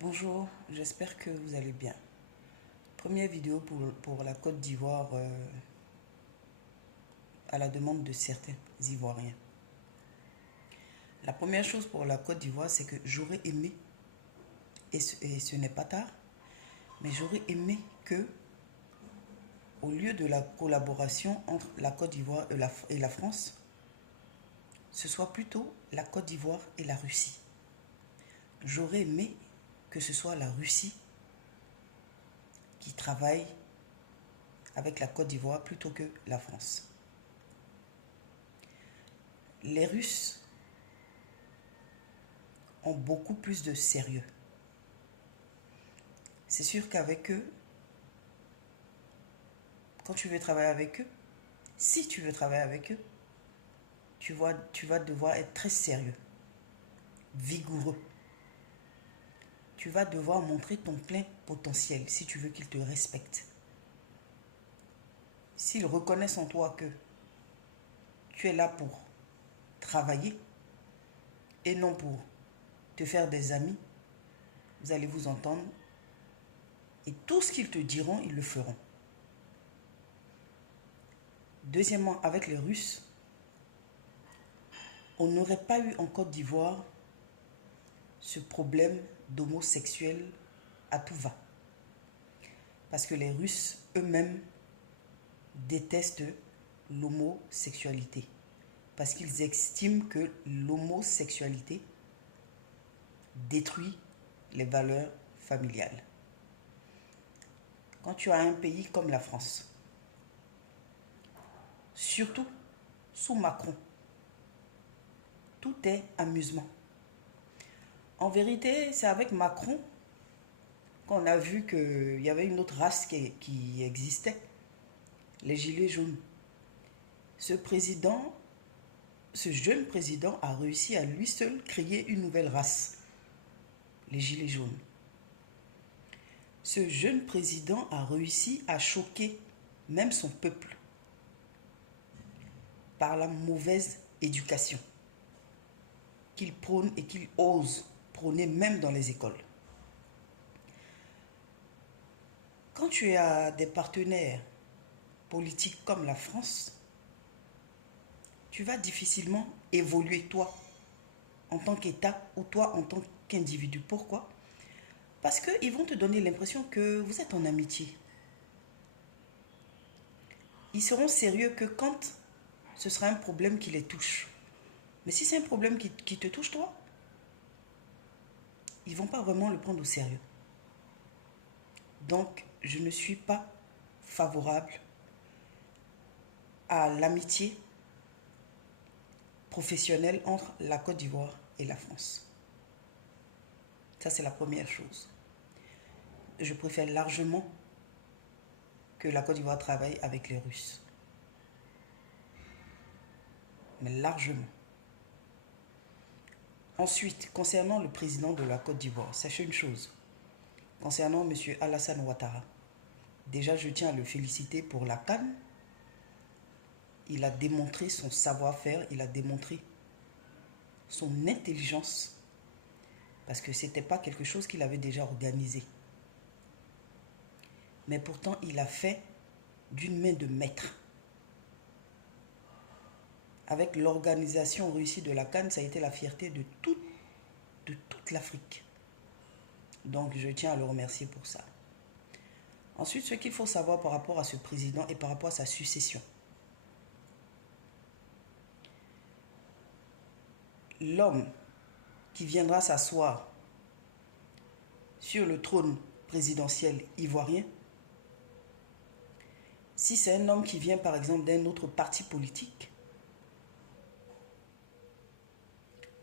Bonjour, j'espère que vous allez bien. Première vidéo pour la Côte d'Ivoire à la demande de certains Ivoiriens. La première chose pour la Côte d'Ivoire, c'est que j'aurais aimé, et ce n'est pas tard, mais j'aurais aimé que, au lieu de la collaboration entre la Côte d'Ivoire et la France, ce soit plutôt la Côte d'Ivoire et la Russie. J'aurais aimé que ce soit la Russie qui travaille avec la Côte d'Ivoire plutôt que la France. Les Russes ont beaucoup plus de sérieux. C'est sûr qu'avec eux, quand tu veux travailler avec eux, si tu veux travailler avec eux, tu vas devoir être très sérieux, vigoureux. Tu vas devoir montrer ton plein potentiel si tu veux qu'ils te respectent. S'ils reconnaissent en toi que tu es là pour travailler et non pour te faire des amis, vous allez vous entendre et tout ce qu'ils te diront, ils le feront. Deuxièmement, avec les Russes, on n'aurait pas eu en Côte d'Ivoire ce problème d'homosexuel à tout va. Parce que les Russes eux-mêmes détestent l'homosexualité. Parce qu'ils estiment que l'homosexualité détruit les valeurs familiales. Quand tu as un pays comme la France, surtout sous Macron, tout est amusement. En vérité, c'est avec Macron qu'on a vu qu'il y avait une autre race qui existait, les gilets jaunes. Ce jeune président a réussi à lui seul créer une nouvelle race, les gilets jaunes. Ce jeune président a réussi à choquer même son peuple par la mauvaise éducation qu'il prône et qu'il ose prôner même dans les écoles. Quand tu as des partenaires politiques comme la France, tu vas difficilement évoluer toi en tant qu'État ou toi en tant qu'individu. Pourquoi? Parce qu'ils vont te donner l'impression que vous êtes en amitié. Ils seront sérieux que quand ce sera un problème qui les touche. Mais si c'est un problème qui te touche toi, ils ne vont pas vraiment le prendre au sérieux. Donc, je ne suis pas favorable à l'amitié professionnelle entre la Côte d'Ivoire et la France. Ça, c'est la première chose. Je préfère largement que la Côte d'Ivoire travaille avec les Russes. Mais largement. Ensuite, concernant le président de la Côte d'Ivoire, sachez une chose. Concernant M. Alassane Ouattara, déjà je tiens à le féliciter pour la CAN. Il a démontré son savoir-faire, il a démontré son intelligence, parce que ce n'était pas quelque chose qu'il avait déjà organisé. Mais pourtant, il a fait d'une main de maître. Avec l'organisation réussie de la CAN, ça a été la fierté de toute l'Afrique. Donc, je tiens à le remercier pour ça. Ensuite, ce qu'il faut savoir par rapport à ce président et par rapport à sa succession. L'homme qui viendra s'asseoir sur le trône présidentiel ivoirien, si c'est un homme qui vient par exemple d'un autre parti politique,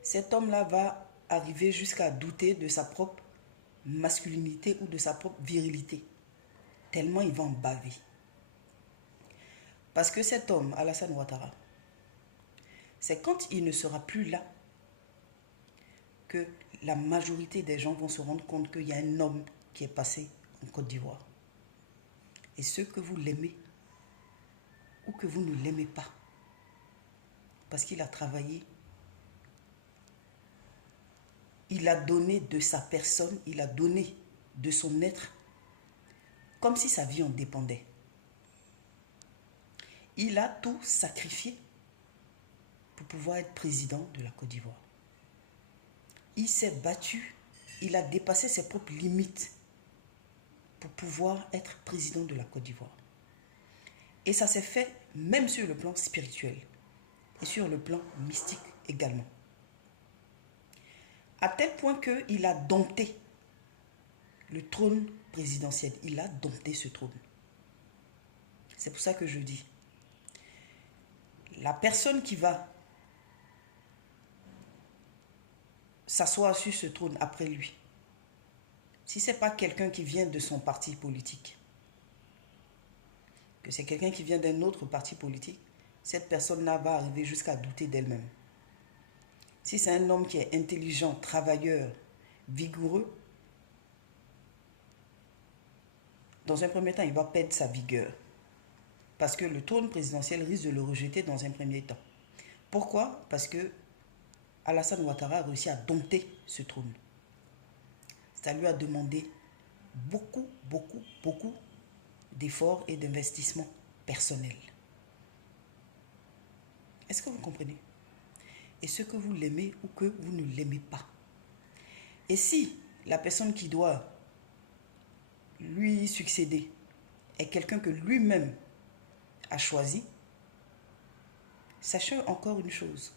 cet homme-là va arriver jusqu'à douter de sa propre masculinité ou de sa propre virilité, tellement il va en baver. Parce que cet homme, Alassane Ouattara, c'est quand il ne sera plus là que la majorité des gens vont se rendre compte qu'il y a un homme qui est passé en Côte d'Ivoire. Et ceux que vous l'aimez ou que vous ne l'aimez pas, parce qu'il a travaillé il a donné de sa personne, il a donné de son être, comme si sa vie en dépendait. Il a tout sacrifié pour pouvoir être président de la Côte d'Ivoire. Il s'est battu, il a dépassé ses propres limites pour pouvoir être président de la Côte d'Ivoire. Et ça s'est fait même sur le plan spirituel et sur le plan mystique également. À tel point qu'il a dompté le trône présidentiel. Il a dompté ce trône. C'est pour ça que je dis, la personne qui va s'asseoir sur ce trône après lui, si ce n'est pas quelqu'un qui vient de son parti politique, que c'est quelqu'un qui vient d'un autre parti politique, cette personne-là va arriver jusqu'à douter d'elle-même. Si c'est un homme qui est intelligent, travailleur, vigoureux, dans un premier temps, il va perdre sa vigueur. Parce que le trône présidentiel risque de le rejeter dans un premier temps. Pourquoi? Parce que Alassane Ouattara a réussi à dompter ce trône. Ça lui a demandé beaucoup d'efforts et d'investissements personnels. Est-ce que vous comprenez? Est-ce que vous l'aimez ou que vous ne l'aimez pas? Et si la personne qui doit lui succéder est quelqu'un que lui-même a choisi, sachez encore une chose.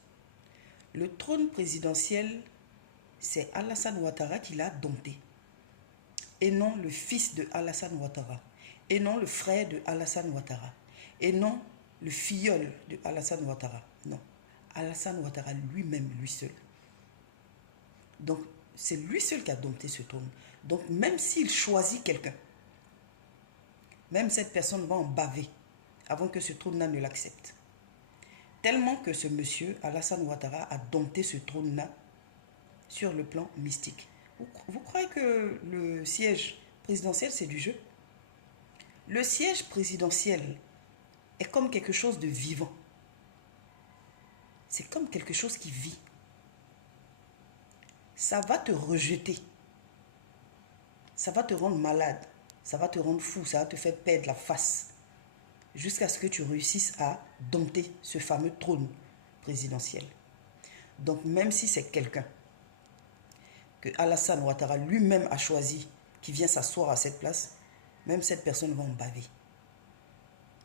Le trône présidentiel, c'est Alassane Ouattara qui l'a dompté. Et non le fils de Alassane Ouattara. Et non le frère de Alassane Ouattara. Et non le filleul de Alassane Ouattara. Non. Alassane Ouattara lui-même, lui seul. Donc, c'est lui seul qui a dompté ce trône. Donc, même s'il choisit quelqu'un, même cette personne va en baver avant que ce trône-là ne l'accepte. Tellement que ce monsieur, Alassane Ouattara, a dompté ce trône-là sur le plan mystique. Vous croyez que le siège présidentiel, c'est du jeu? Le siège présidentiel est comme quelque chose de vivant. C'est comme quelque chose qui vit. Ça va te rejeter. Ça va te rendre malade. Ça va te rendre fou. Ça va te faire perdre la face. Jusqu'à ce que tu réussisses à dompter ce fameux trône présidentiel. Donc même si c'est quelqu'un que Alassane Ouattara lui-même a choisi, qui vient s'asseoir à cette place, même cette personne va en baver.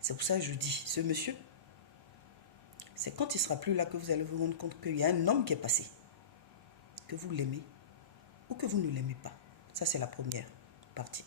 C'est pour ça que je dis, ce monsieur, c'est quand il ne sera plus là que vous allez vous rendre compte qu'il y a un homme qui est passé. Que vous l'aimez ou que vous ne l'aimez pas. Ça, c'est la première partie.